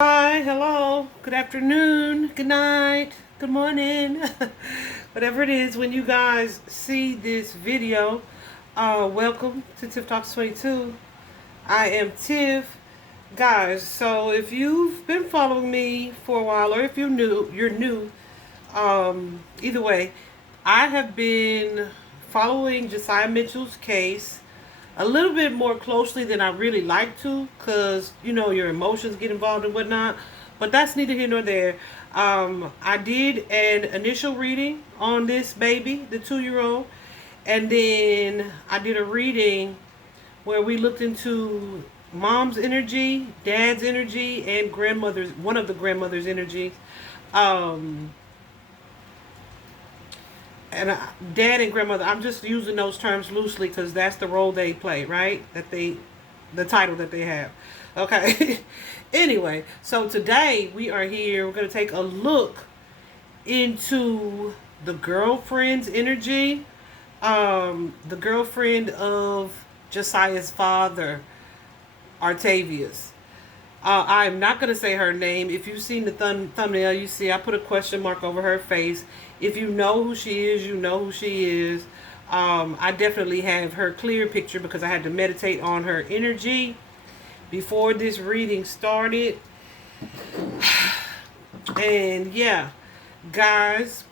Hi, hello, good afternoon, good night, good morning, whatever it is when you guys see this video. Welcome to Tiff Talks 22. I am Tiff. Guys, so if you've been following me for a while or if you're new, either way, I have been following Jasiah Mitchell's case a little bit more closely than I really like to, because your emotions get involved and whatnot. But that's neither here nor there. I did an initial reading on this baby, the 2-year-old, and then I did a reading where we looked into mom's energy, dad's energy, and one of the grandmother's energy. Um, and dad and grandmother, I'm just using those terms loosely because that's the role they play, right? The title that they have. Okay. Anyway, so today we are here. We're going to take a look into the girlfriend's energy, the girlfriend of Jasiah's father, Artavius. I'm not going to say her name. If you've seen the thumbnail, you see I put a question mark over her face. If you know who she is, you know who she is. I definitely have her clear picture because I had to meditate on her energy before this reading started. And yeah, guys,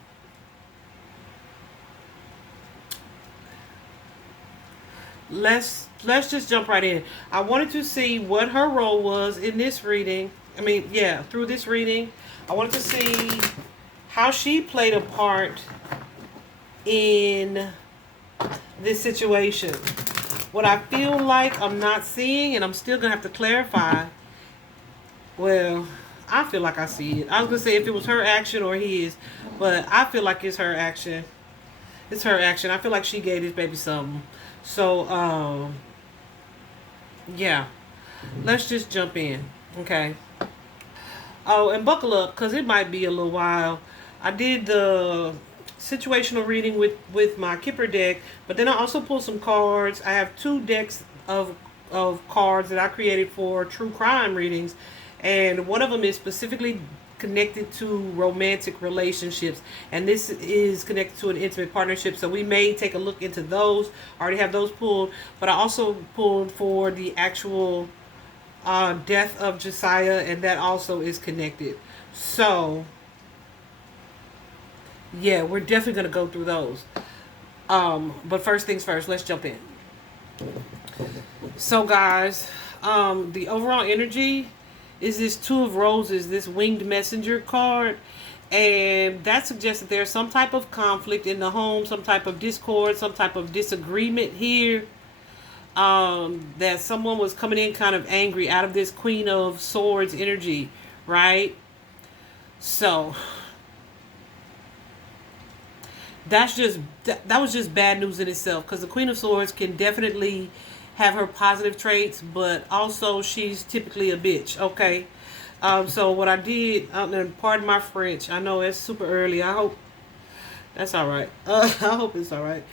let's just jump right in. I wanted to see what her role was in this reading. Through this reading, I wanted to see how she played a part in this situation. What I feel like I'm not seeing, and I'm still gonna have to clarify. Well, I feel like I see it. I was gonna say if it was her action or his, but I feel like it's her action. It's her action. I feel like she gave this baby something. So, yeah. Let's just jump in, okay? Oh, and buckle up, because it might be a little while. I did the situational reading with my Kipper deck, but then I also pulled some cards. I have 2 decks of cards that I created for true crime readings, and one of them is specifically connected to romantic relationships, and this is connected to an intimate partnership, so we may take a look into those. I already have those pulled, but I also pulled for the actual death of Jasiah, and that also is connected. So yeah, we're definitely going to go through those. But first things first, let's jump in. So guys, the overall energy is this 2 of Roses, this winged messenger card. And that suggests that there's some type of conflict in the home, some type of discord, some type of disagreement here. That someone was coming in kind of angry out of this Queen of Swords energy, right? So that was just bad news in itself, because the Queen of Swords can definitely have her positive traits, but also she's typically a bitch. Okay. So what I did, and pardon my French, I know it's super early. I hope that's all right. I hope it's all right.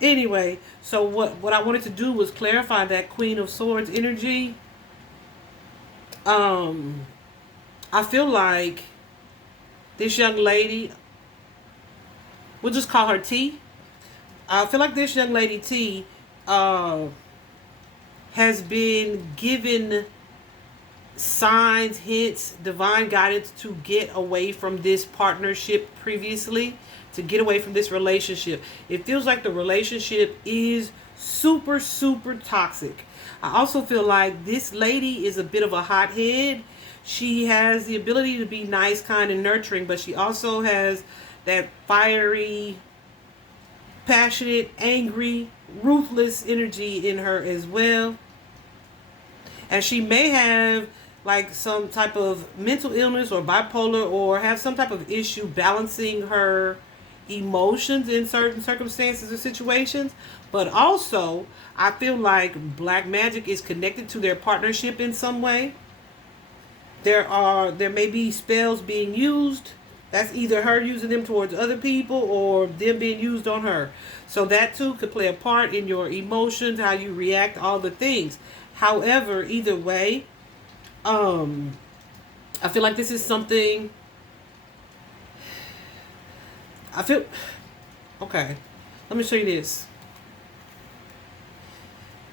Anyway, so what I wanted to do was clarify that Queen of Swords energy. I feel like this young lady, we'll just call her T. I feel like this young lady T has been given signs, hints, divine guidance to get away from this partnership previously, to get away from this relationship. It feels like the relationship is super, super toxic. I also feel like this lady is a bit of a hothead. She has the ability to be nice, kind, and nurturing, but she also has that fiery, passionate, angry, ruthless energy in her as well. And she may have like some type of mental illness or bipolar, or have some type of issue balancing her emotions in certain circumstances or situations. But also, I feel like black magic is connected to their partnership in some way. There may be spells being used. That's either her using them towards other people or them being used on her. So that too could play a part in your emotions, how you react, all the things. However, either way, I feel like this is something. I feel. Okay. Let me show you this.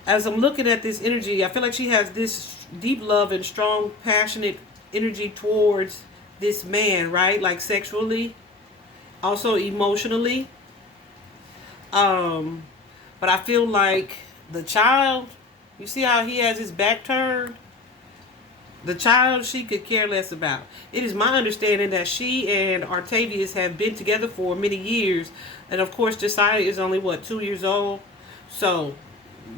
As I'm looking at this energy, I feel like she has this deep love and strong, passionate energy towards this man, right? Like sexually, also emotionally. But I feel like the child, you see how he has his back turned? The child she could care less about. It is my understanding that she and Artavius have been together for many years. And of course, Jasiah is only, what, 2 years old? So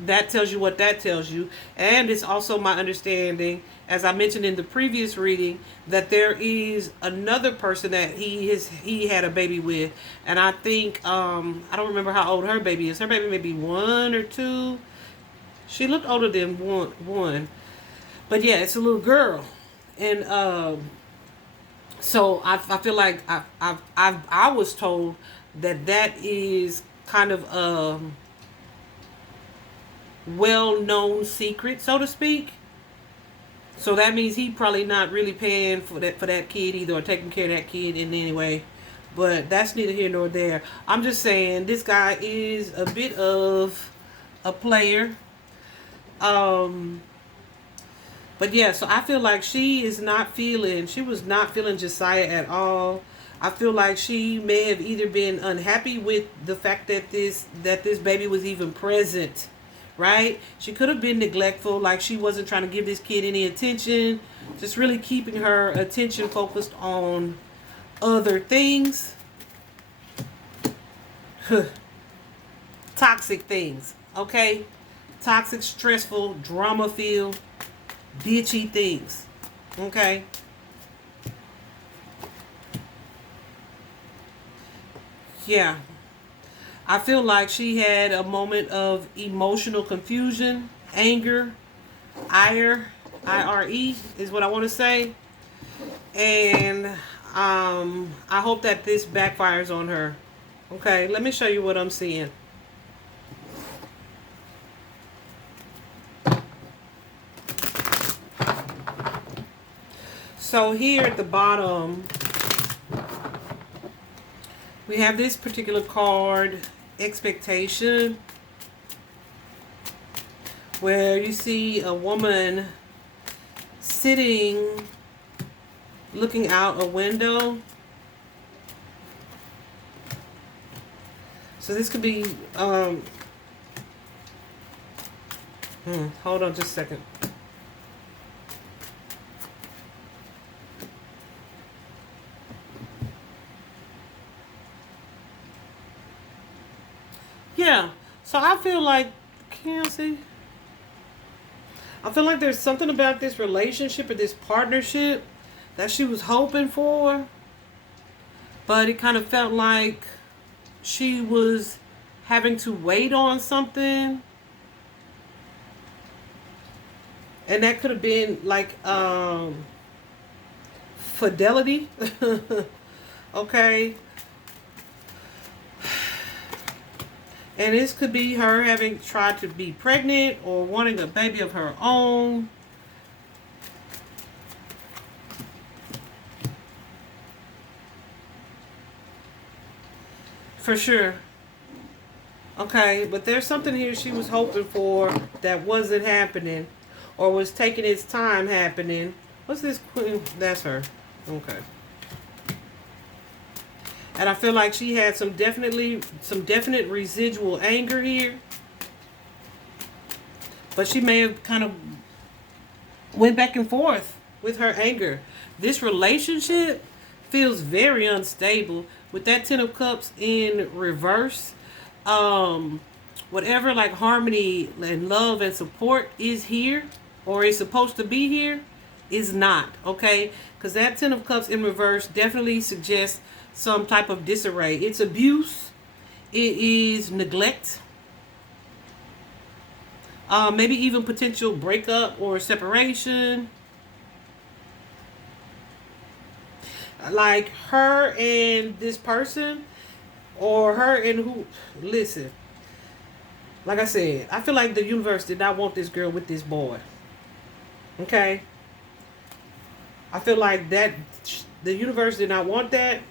that tells you what that tells you. And it's also my understanding, as I mentioned in the previous reading, that there is another person that he had a baby with. And I think, I don't remember how old her baby is. Her baby may be 1 or 2. She looked older than one. But yeah, it's a little girl. And so I feel like I was told that is kind of a well-known secret, so to speak. So that means he probably not really paying for that kid either, or taking care of that kid in any way. But that's neither here nor there. I'm just saying this guy is a bit of a player. But yeah, so I feel like she was not feeling Jasiah at all. I feel like she may have either been unhappy with the fact that this baby was even present, right? She could have been neglectful, like she wasn't trying to give this kid any attention, just really keeping her attention focused on other things. Toxic things, okay? Toxic, stressful, drama-filled, bitchy things. Okay? Yeah. I feel like she had a moment of emotional confusion, anger, ire, I-R-E is what I want to say. And I hope that this backfires on her. Okay, let me show you what I'm seeing. So here at the bottom, we have this particular card, expectation, where you see a woman sitting, looking out a window. So this could be, hold on just a second. Yeah, so I feel like, can you see? I feel like there's something about this relationship or this partnership that she was hoping for, but it kind of felt like she was having to wait on something. And that could have been like fidelity. Okay. And this could be her having tried to be pregnant or wanting a baby of her own. For sure. Okay, but there's something here she was hoping for that wasn't happening, or was taking its time happening. What's this queen? That's her. Okay. And I feel like she had some definite residual anger here. But she may have kind of went back and forth with her anger. This relationship feels very unstable with that Ten of Cups in reverse. Whatever like harmony and love and support is here, or is supposed to be here, is not, okay? Because that Ten of Cups in reverse definitely suggests some type of disarray. It's abuse. It is neglect. Maybe even potential breakup or separation. Like her and this person, or her and who. Listen, like I said, I feel like the universe did not want this girl with this boy. Okay? I feel like that the universe did not want that.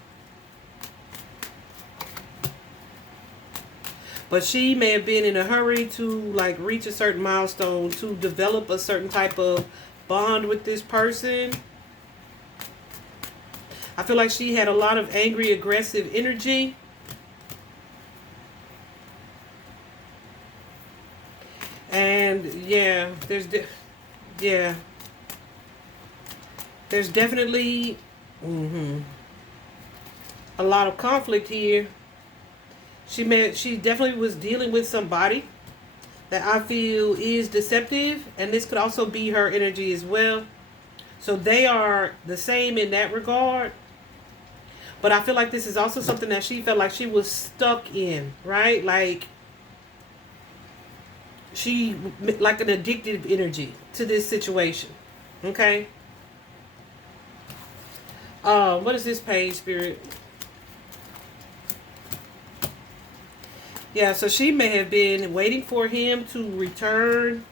But she may have been in a hurry to like reach a certain milestone, to develop a certain type of bond with this person. I feel like she had a lot of angry, aggressive energy. And yeah, there's definitely a lot of conflict here. She definitely was dealing with somebody that I feel is deceptive, and this could also be her energy as well. So they are the same in that regard. But I feel like this is also something that she felt like she was stuck in, right? Like she, like an addictive energy to this situation. Okay. What is this page, Spirit? Yeah, so she may have been waiting for him to return.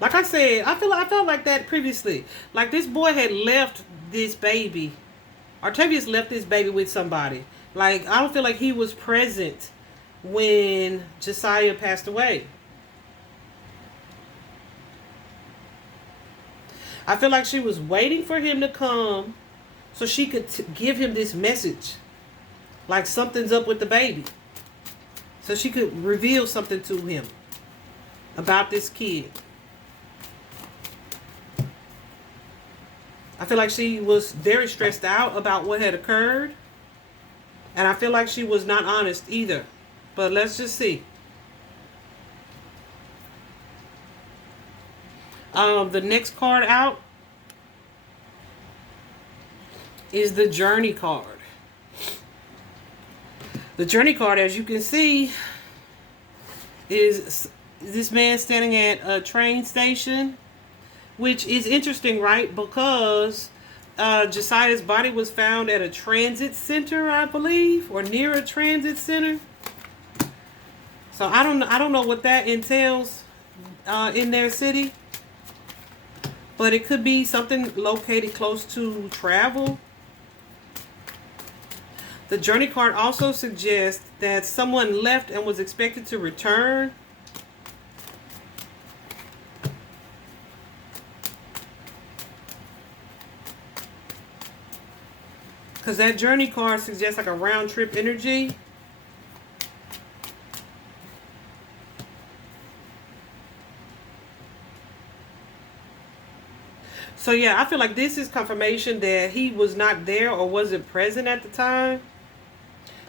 Like I said, I felt like that previously. Like this boy had left this baby. Artavius left this baby with somebody. Like I don't feel like he was present when Jasiah passed away. I feel like she was waiting for him to come so she could give him this message. Like something's up with the baby. So she could reveal something to him about this kid. I feel like she was very stressed out about what had occurred. And I feel like she was not honest either. But let's just see. The next card out is the Journey card. The Journey card, as you can see, is this man standing at a train station, which is interesting, right? Because Jasiah's body was found at a transit center, I believe, or near a transit center. So I don't know what that entails in their city. But it could be something located close to travel. The Journey card also suggests that someone left and was expected to return. Because that Journey card suggests like a round trip energy. So yeah, I feel like this is confirmation that he was not there or wasn't present at the time.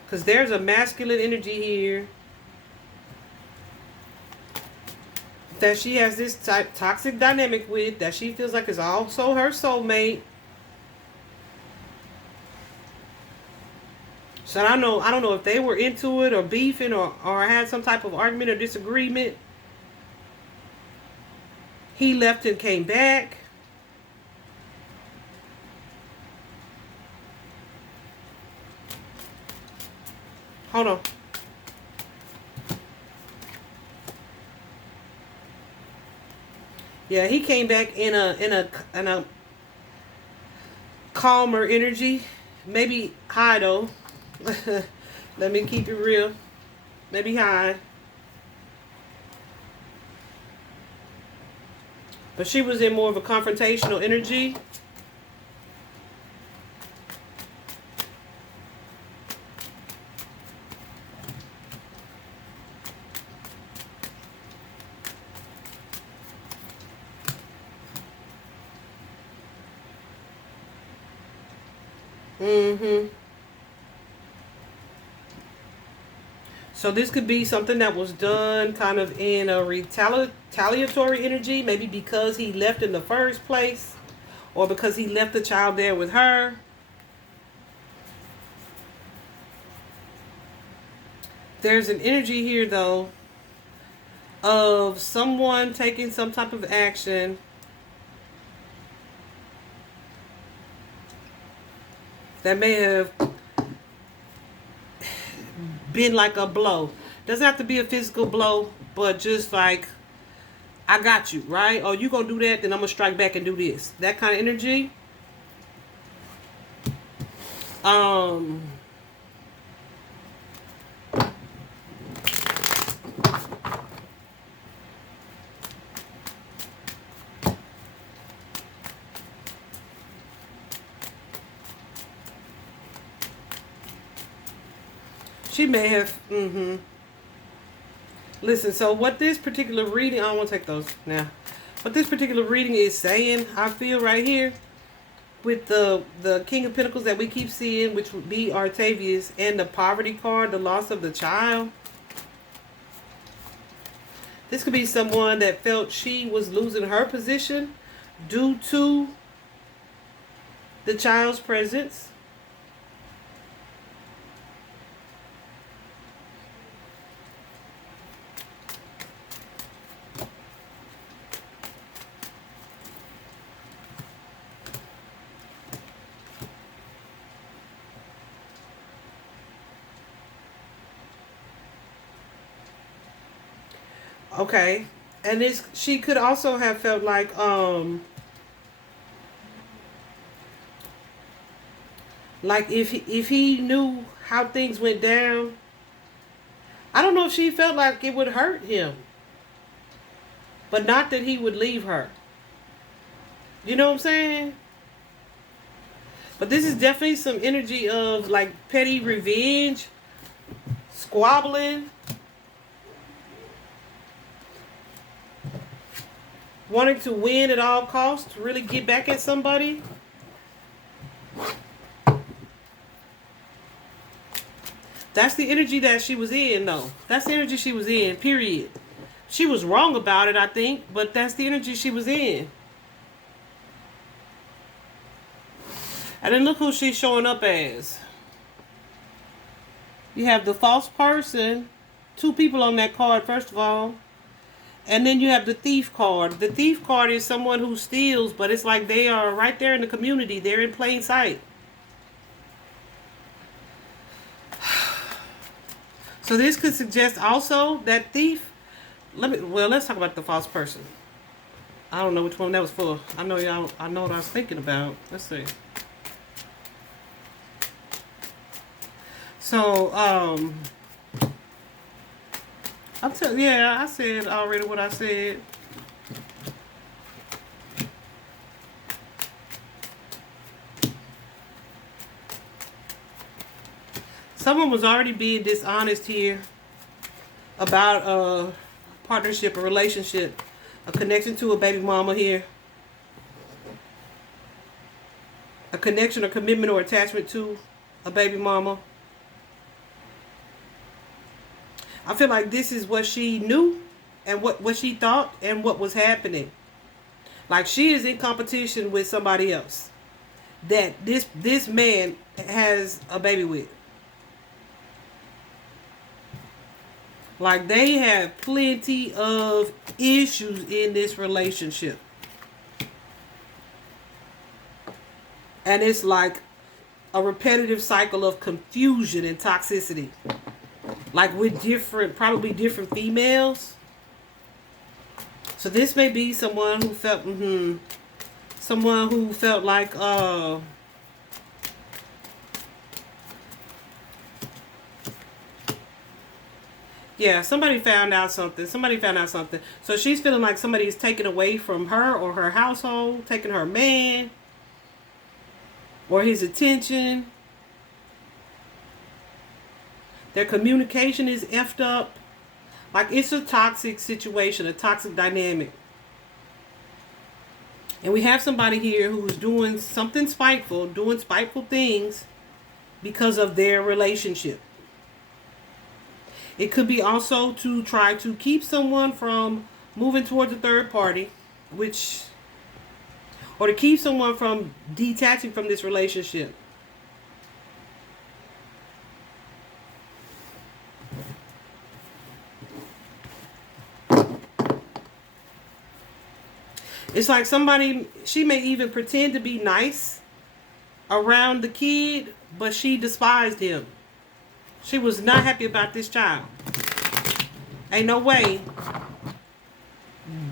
Because there's a masculine energy here that she has this toxic dynamic with, that she feels like is also her soulmate. So I don't know if they were into it or beefing or had some type of argument or disagreement. He left and came back. Hold on. Yeah, he came back in a calmer energy. Maybe high though. Let me keep it real. Maybe high. But she was in more of a confrontational energy. So this could be something that was done kind of in a retaliatory energy, maybe because he left in the first place, or because he left the child there with her. There's an energy here, though, of someone taking some type of action that may have been like a blow. Doesn't have to be a physical blow, but just like, I got you, right? Oh, you gonna do that, then I'm gonna strike back and do this. That kind of energy. She may have, Listen, so what this particular reading, I don't want to take those now. What this particular reading is saying, I feel right here, with the King of Pentacles that we keep seeing, which would be Octavius, and the poverty card, the loss of the child. This could be someone that felt she was losing her position due to the child's presence. Okay. And this, she could also have felt like if he knew how things went down, I don't know if she felt like it would hurt him, but not that he would leave her. You know what I'm saying? But this is definitely some energy of like petty revenge, squabbling, wanting to win at all costs, to really get back at somebody. That's the energy that she was in, though. That's the energy she was in, period. She was wrong about it, I think, but that's the energy she was in. And then look who she's showing up as. You have the false person, two people on that card, first of all. And then you have the thief card. The thief card is someone who steals, but it's like they are right there in the community. They're in plain sight. So this could suggest also that thief. Let's talk about the false person. I don't know which one that was for. I know what I was thinking about. Let's see. So, I said already what I said. Someone was already being dishonest here about a partnership, a relationship, a connection to a baby mama here. A connection or commitment or attachment to a baby mama. I feel like this is what she knew and what she thought and what was happening. Like she is in competition with somebody else that this man has a baby with. Like they have plenty of issues in this relationship. And it's like a repetitive cycle of confusion and toxicity. Like with probably different females. So this may be someone who felt, like, yeah, somebody found out something. So she's feeling like somebody is taking away from her or her household, taking her man or his attention. Their communication is effed up. Like it's a toxic situation, a toxic dynamic. And we have somebody here who's doing something spiteful, doing spiteful things because of their relationship. It could be also to try to keep someone from moving towards a third party, or to keep someone from detaching from this relationship. It's like she may even pretend to be nice around the kid, but she despised him. She was not happy about this child. Ain't no way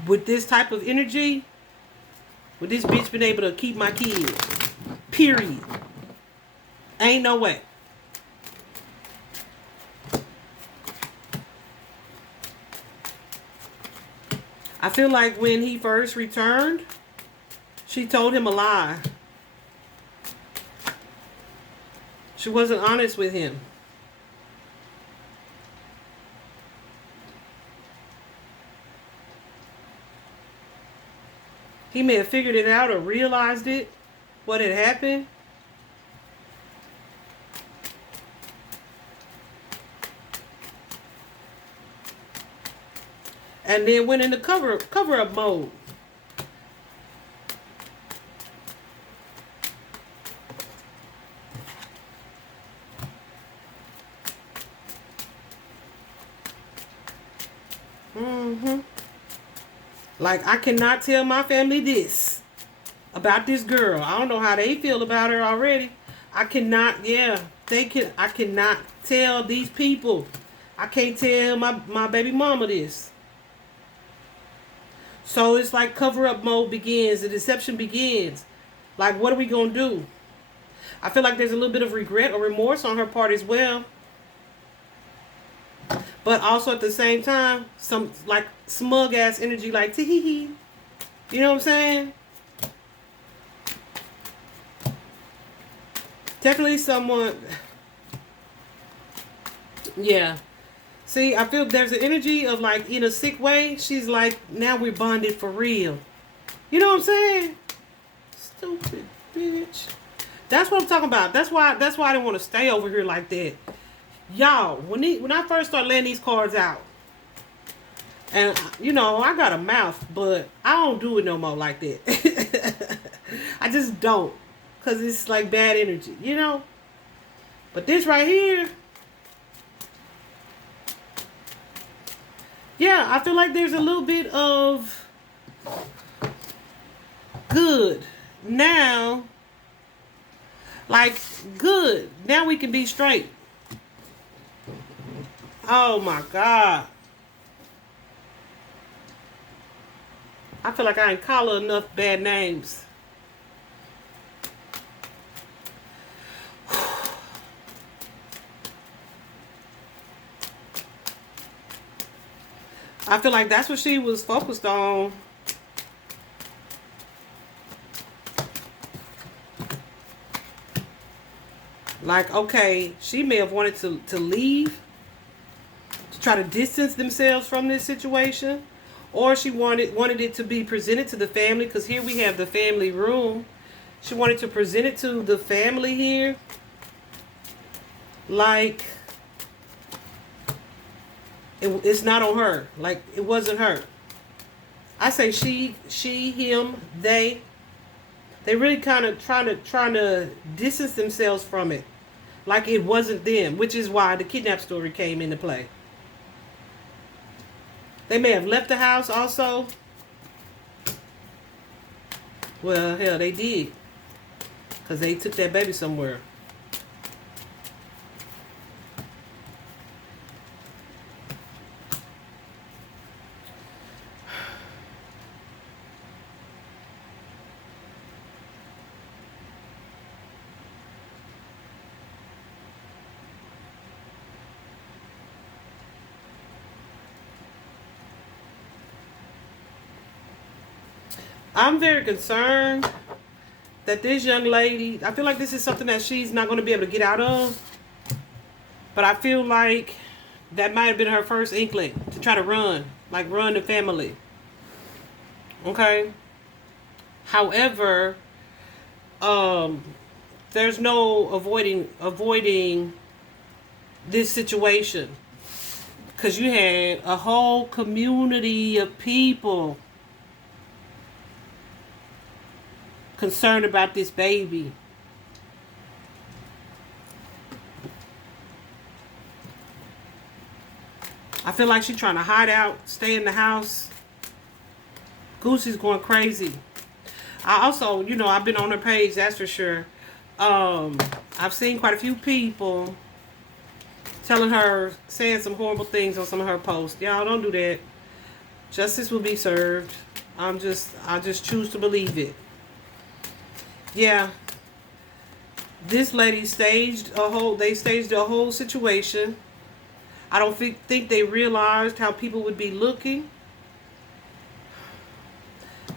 with this type of energy, with this bitch been able to keep my kids. Period. Ain't no way. I feel like when he first returned, she told him a lie. She wasn't honest with him. He may have figured it out or realized it, what had happened. And then went into cover-up mode. Like, I cannot tell my family this about this girl. I don't know how they feel about her already. I cannot, I cannot tell these people. I can't tell my baby mama this. So it's like cover-up mode begins. The deception begins. Like, what are we going to do? I feel like there's a little bit of regret or remorse on her part as well. But also at the same time, some like smug ass energy, like tee-hee-hee. You know what I'm saying? Definitely someone. Yeah. See, I feel there's an energy of like, in a sick way, she's like, now we're bonded for real. You know what I'm saying? Stupid bitch. That's what I'm talking about. That's why I didn't want to stay over here like that. Y'all, when I first started laying these cards out, and you know, I got a mouth, but I don't do it no more like that. I just don't, because it's like bad energy, you know. But this right here, yeah, I feel like there's a little bit of good now. Like, good. Now we can be straight. Oh my God. I feel like I ain't call her enough bad names. I feel like that's what she was focused on. Like, okay, she may have wanted to leave, to try to distance themselves from this situation, or she wanted it to be presented to the family, because here we have the family room. She wanted to present it to the family here, like it's not on her, like it wasn't her. I say she, him, they really kind of trying to distance themselves from it, like it wasn't them, which is why the kidnap story came into play. They may have left the house also. Well, hell, they did, because they took that baby somewhere. I'm very concerned that this young lady, I feel like this is something that she's not going to be able to get out of. But I feel like that might have been her first inkling to try to run, like run the family. Okay? However, there's no avoiding this situation. Because you had a whole community of people concerned about this baby. I feel like she's trying to hide out, stay in the house. Goosey's going crazy. I also, you know, I've been on her page, that's for sure. I've seen quite a few people telling her, saying some horrible things on some of her posts. Y'all don't do that. Justice will be served. I just choose to believe it. Yeah. This lady staged a whole situation. I don't think they realized how people would be looking.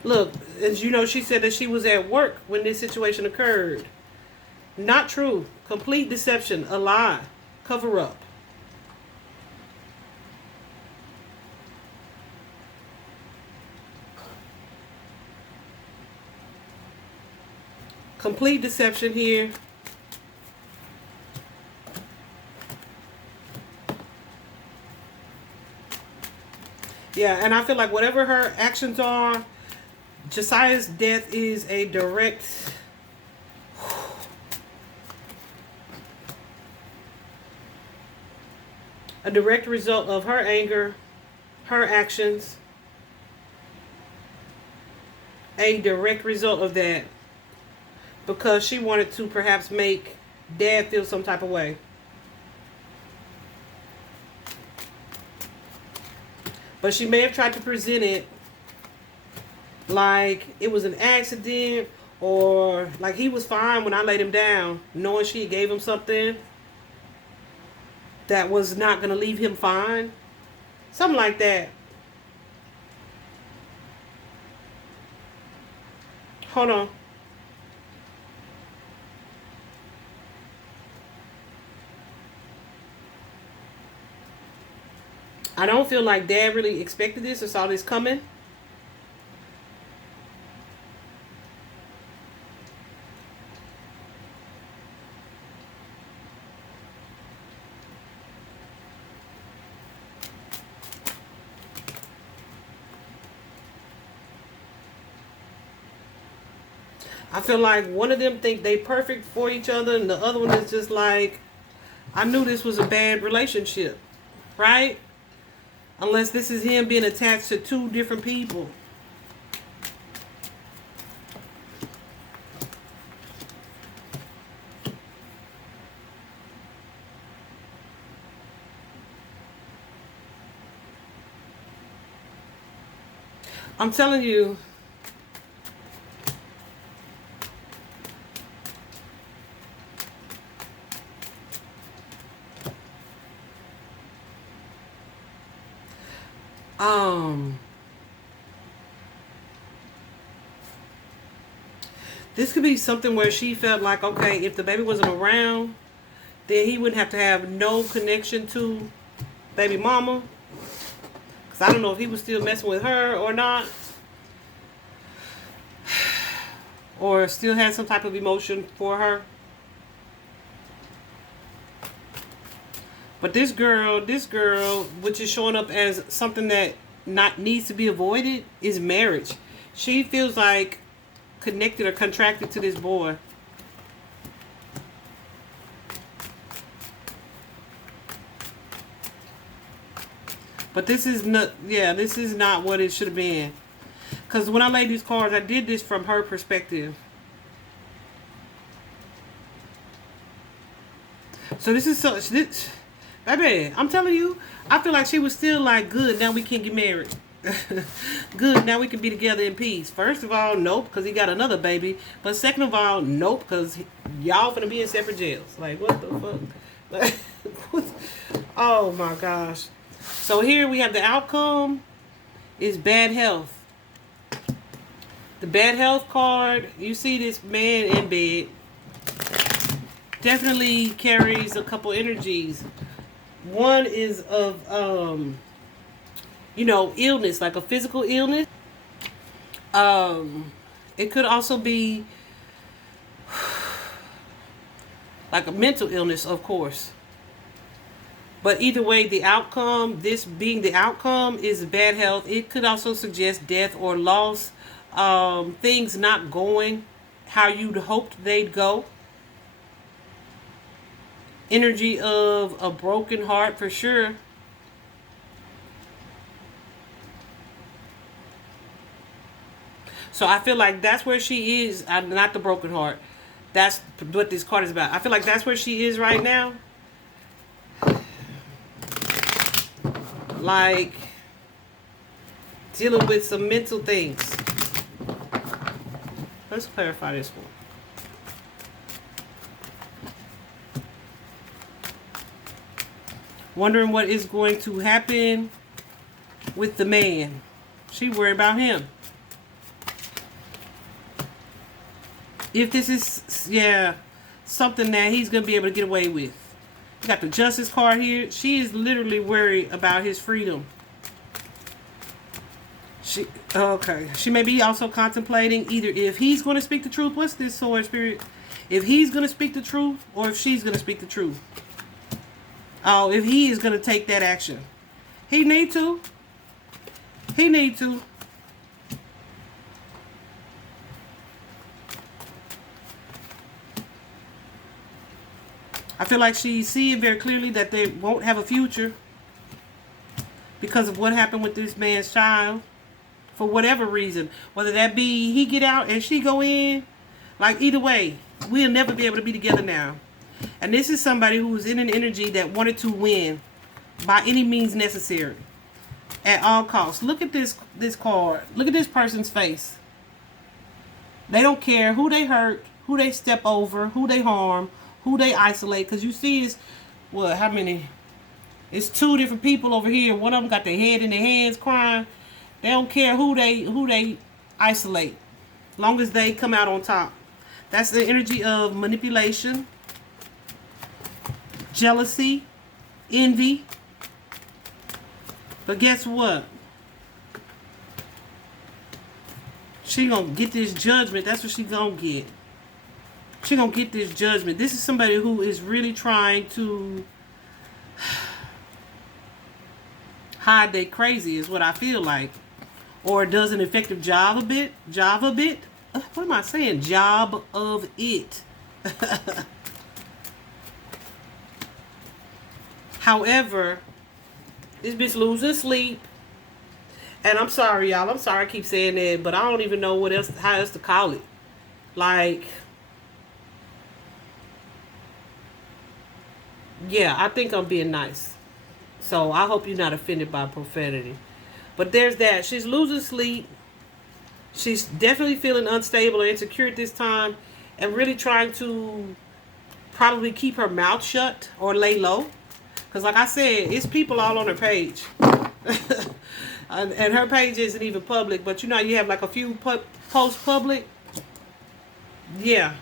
Look, as you know, she said that she was at work when this situation occurred. Not true. Complete deception. A lie. Cover up. Complete deception here. Yeah, and I feel like whatever her actions are, Jasiah's death is a direct result of her anger, her actions. A direct result of that. Because she wanted to perhaps make Dad feel some type of way. But she may have tried to present it like it was an accident, or like he was fine when I laid him down, knowing she gave him something that was not going to leave him fine. Something like that. Hold on. I don't feel like Dad really expected this or saw this coming. I feel like one of them think they perfect for each other, and the other one is just like, I knew this was a bad relationship, right? Unless this is him being attached to two different people. I'm telling you. This could be something where she felt like, okay, if the baby wasn't around, then he wouldn't have to have no connection to baby mama. Because I don't know if he was still messing with her or not. Or still had some type of emotion for her. But this girl, which is showing up as something that not needs to be avoided, is marriage. She feels like connected or contracted to this boy. But this is not, this is not what it should have been. Because when I laid these cards, I did this from her perspective. So this is this, baby, I'm telling you, I feel like she was still like, good, now we can get married. Good, now we can be together in peace. First of all, nope, because he got another baby. But second of all, nope, because y'all finna be in separate jails. Like, what the fuck? Oh my gosh. So here we have the outcome is bad health. The bad health card, you see this man in bed. Definitely carries a couple energies. One is of illness, like a physical illness. It could also be like a mental illness, of course. But either way, the outcome, this being the outcome, is bad health. It could also suggest death or loss. Things not going how you'd hoped they'd go. Energy of a broken heart for sure. So I feel like that's where she is, not the broken heart. That's what this card is about. I feel like that's where she is right now. like dealing with some mental things. Let's clarify this one. Wondering what is going to happen with the man. She worried about him. If this is, yeah, something that he's going to be able to get away with. You got the justice card here. She is literally worried about his freedom. She may be also contemplating either if he's going to speak the truth. What's this sword spirit? If he's going to speak the truth or if she's going to speak the truth. Oh, if he is going to take that action. He need to. He need to. I feel like she's seeing very clearly that they won't have a future because of what happened with this man's child. For whatever reason. Whether that be he get out and she go in. Like either way, we'll never be able to be together now. And this is somebody who was in an energy that wanted to win by any means necessary. At all costs. Look at this card. Look at this person's face. They don't care who they hurt, who they step over, who they harm, who they isolate. Because you see it's, what, how many? It's two different people over here. One of them got their head in their hands crying. They don't care who they isolate. Long as they come out on top. That's the energy of manipulation, jealousy, envy. But guess what? She gonna get this judgment. That's what she gonna get. She gonna get this judgment. This is somebody who is really trying to hide they crazy is what I feel like. Or does an effective job of it. What am I saying? Job of it. However, this bitch losing sleep. And I'm sorry, y'all. I'm sorry I keep saying that, but I don't even know how else to call it. Like, yeah, I think I'm being nice. So I hope you're not offended by profanity. But there's that. She's losing sleep. She's definitely feeling unstable or insecure at this time. And really trying to probably keep her mouth shut or lay low. Because like I said, it's people all on her page. And her page isn't even public. But you know, you have like a few posts public. Yeah.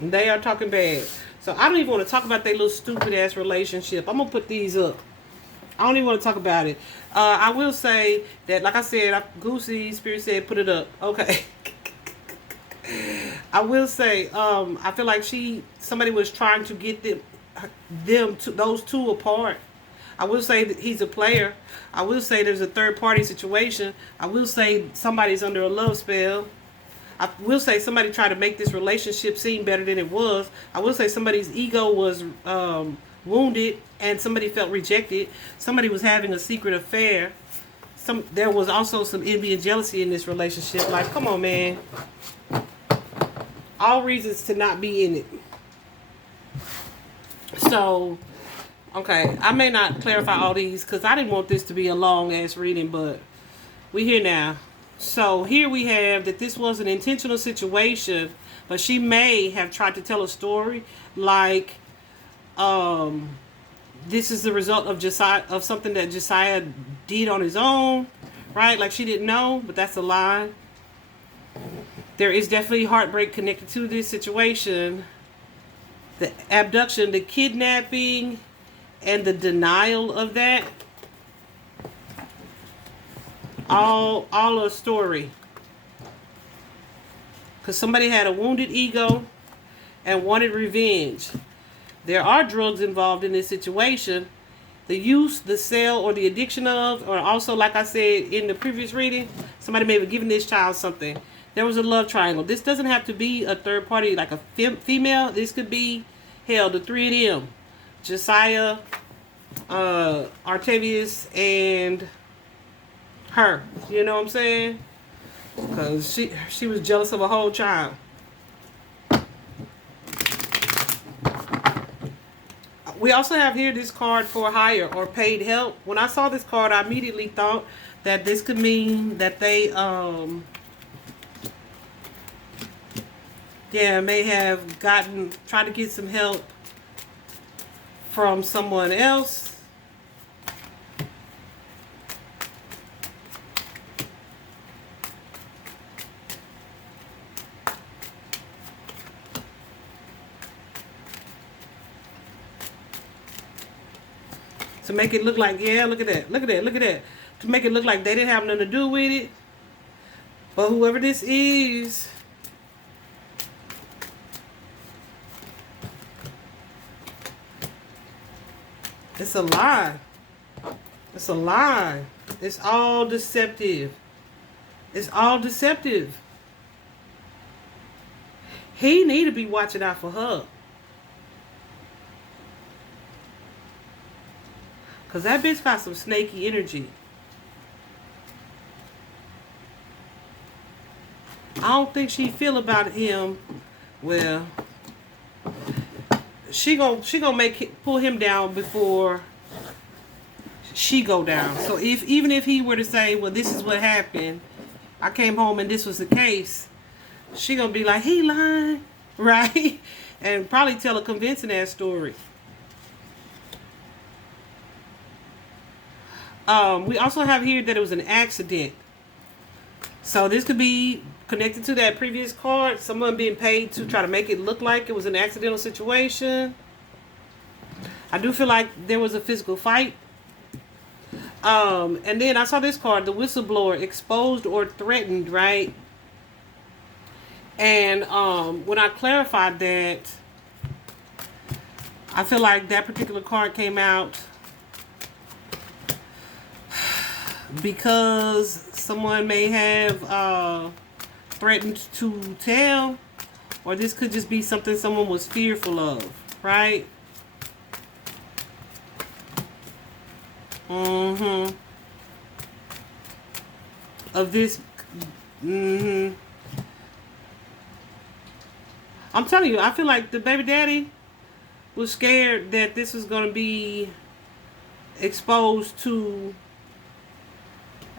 They are talking bad. So I don't even want to talk about their little stupid ass relationship. I'm going to put these up. I don't even want to talk about it. I will say that, like I said, Goosey Spirit said put it up. Okay. I will say, I feel like somebody was trying to get those two apart. I will say that he's a player. I will say there's a third party situation. I will say somebody's under a love spell. I will say somebody tried to make this relationship seem better than it was. I will say somebody's ego was wounded and somebody felt rejected. Somebody was having a secret affair. There was also some envy and jealousy in this relationship. Like, come on, man. All reasons to not be in it. So, okay. I may not clarify all these because I didn't want this to be a long-ass reading, but we're here now. So here we have that this was an intentional situation, but she may have tried to tell a story like this is the result of something that Jasiah did on his own, right? Like she didn't know, but that's a lie. There is definitely heartbreak connected to this situation. The abduction, the kidnapping, and the denial of that. All a story. Because somebody had a wounded ego and wanted revenge. There are drugs involved in this situation. The use, the sale, or the addiction of, or also, like I said in the previous reading, somebody may have given this child something. There was a love triangle. This doesn't have to be a third party, like a female. This could be, hell, the three of them. Jasiah, Artavius, and her. You know what I'm saying? Because she was jealous of a whole child. We also have here this card for hire or paid help. When I saw this card, I immediately thought that this could mean that they may have tried to get some help from someone else. To make it look like, yeah, look at that, look at that, look at that. To make it look like they didn't have nothing to do with it. But whoever this is, it's a lie. It's a lie. It's all deceptive. It's all deceptive. He need to be watching out for her. Because that bitch got some snaky energy. I don't think she feel about him. Well, she gonna pull him down before she go down. So even if he were to say, well, this is what happened, I came home and this was the case, she gonna be like, he lying, right? And probably tell a convincing ass story. We also have here that it was an accident. So this could be connected to that previous card. Someone being paid to try to make it look like it was an accidental situation. I do feel like there was a physical fight. And then I saw this card, the whistleblower, exposed or threatened, right? And when I clarified that, I feel like that particular card came out because someone may have threatened to tell, or this could just be something someone was fearful of, right? Of this. I'm telling you, I feel like the baby daddy was scared that this was going to be exposed to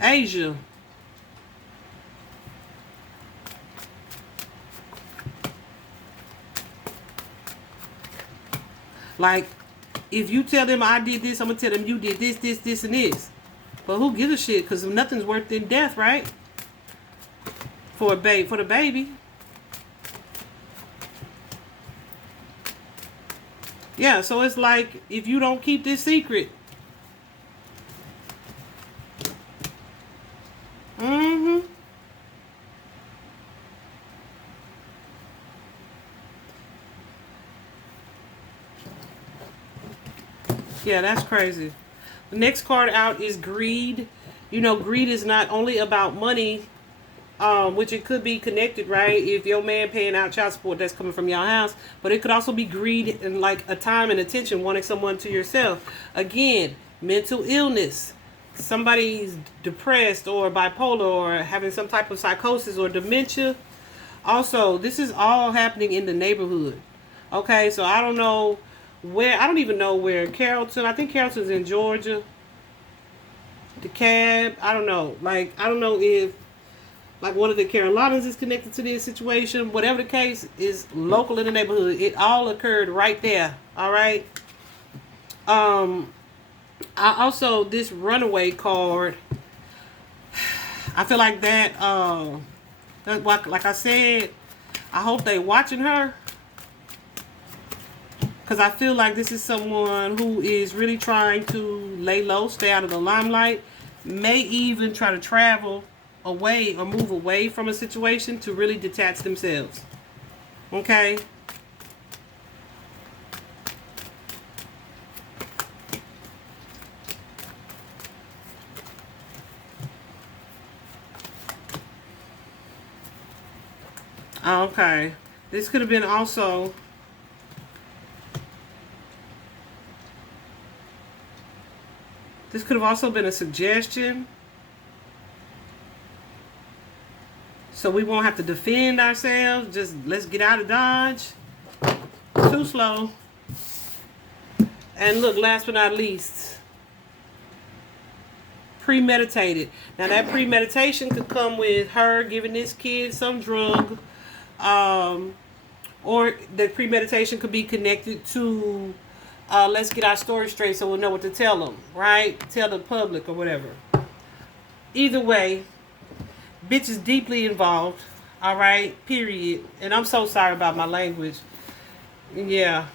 Asia. Like, if you tell them I did this, I'm going to tell them you did this, this, this, and this. But who gives a shit? Because nothing's worse than death, right? For the baby. Yeah, so it's like, if you don't keep this secret. Yeah, that's crazy. The next card out is greed. You know, greed is not only about money, which it could be connected, right? If your man paying out child support, that's coming from your house. But it could also be greed and like a time and attention, wanting someone to yourself. Again, mental illness. Somebody's depressed or bipolar or having some type of psychosis or dementia. Also, this is all happening in the neighborhood. Okay, so I don't know where, I don't even know where Carrollton, I think Carrollton's in Georgia. DeKalb, I don't know. Like, I don't know if like one of the Carolinas is connected to this situation. Whatever the case is, local in the neighborhood. It all occurred right there. All right. I also, this runaway card, I feel like that, like I said, I hope they watching her. Because I feel like this is someone who is really trying to lay low, stay out of the limelight, may even try to travel away or move away from a situation to really detach themselves. Okay? Okay. This could have been also... This could have also been a suggestion. So we won't have to defend ourselves. Just let's get out of Dodge. Too slow. And look, last but not least, premeditated. Now that premeditation could come with her giving this kid some drug, or the premeditation could be connected to, let's get our story straight so we'll know what to tell them, right? Tell the public or whatever. Either way, bitch is deeply involved, all right, period. And I'm so sorry about my language. Yeah.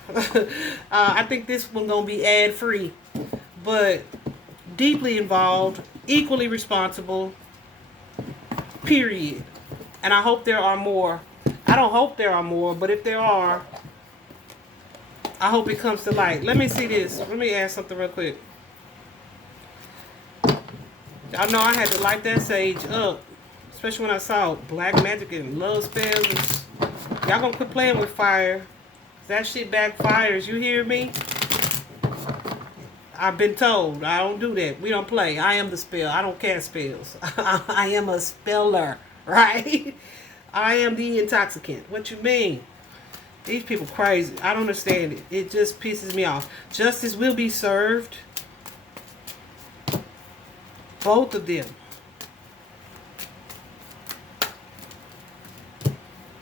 I think this one gonna be ad free, but deeply involved, equally responsible, period. And I hope there are more. I don't hope there are more, but if there are, I hope it comes to light. Let me see this. Let me add something real quick. Y'all know I had to light that sage up, especially when I saw black magic and love spells. Y'all gonna quit playing with fire. That shit backfires. You hear me? I've been told I don't do that. We don't play. I am the spell. I don't cast spells. I am a speller, right? I am the intoxicant. What you mean? These people crazy. I don't understand it. It just pisses me off. Justice will be served. Both of them.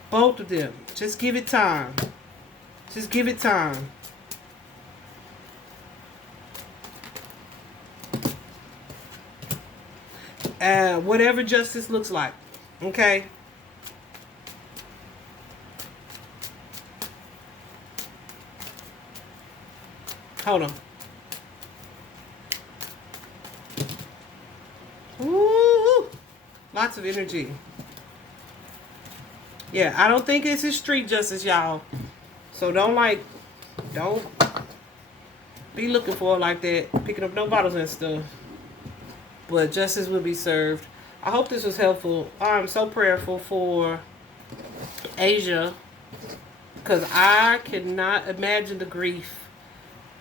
Both of them. Just give it time. Just give it time. Whatever justice looks like. Okay? Hold on. Woo! Lots of energy. Yeah, I don't think this is street justice, y'all. So don't be looking for it like that. Picking up no bottles and stuff. But justice will be served. I hope this was helpful. I'm so prayerful for Asia, because I cannot imagine the grief.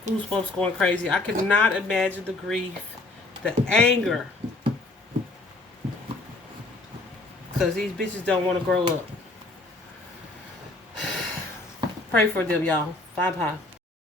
Goosebumps going crazy. I cannot imagine the grief, the anger, because these bitches don't want to grow up. Pray for them, y'all. Bye-bye.